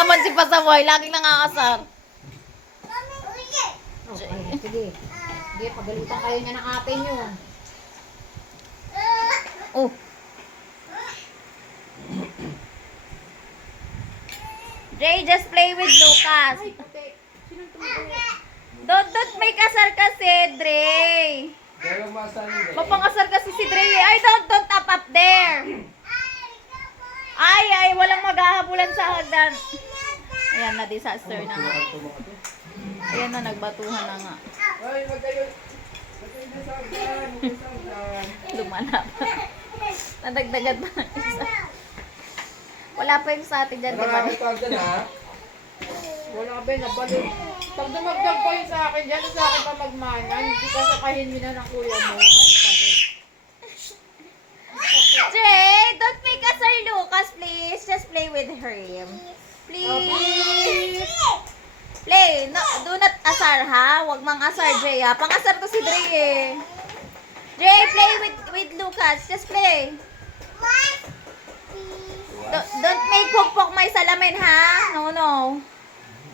naman si Pasaway. Laging nangaasar. Okay, sige. Sige, pagalitan kayo niya ng ate niyo. Oh. Jay, just play with Lucas. Don't make asar kasi, Dre. Mapangasar kasi si Dre. Ay, don't up there. Ay, walang maghahabulan sa hagdan. Ayan na, disaster na nga. Ayan na, nagbatuhan na nga. Lumanap. Nadagdagan pa ng isa. Wala pa yung sa atin dyan, di ba? Wala ka ba, nabalik. Pag dumagdag pa yun sa akin dyan, sa akin pa magmanan, hindi ka sakahin mo na ng kuya mo. Ay, sakit. Jay, don't make us our Lucas, please. Just play with him. Please. Play. No, do not asar, ha? Huwag mang asar, Jay, ha? Pang-asar to si Dre, eh. Jay, play with Lucas. Just play. Don't make pokpok may salamin, ha? No.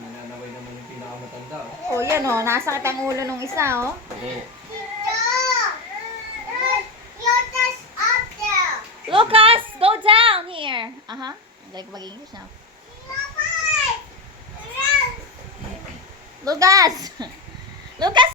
Nananaway naman yung pinakamatanda. Oh, yan, oh. Nasakit ang ulo nung isa, oh. Lucas, go down here. Like mag-English now. Lucas! Lucas!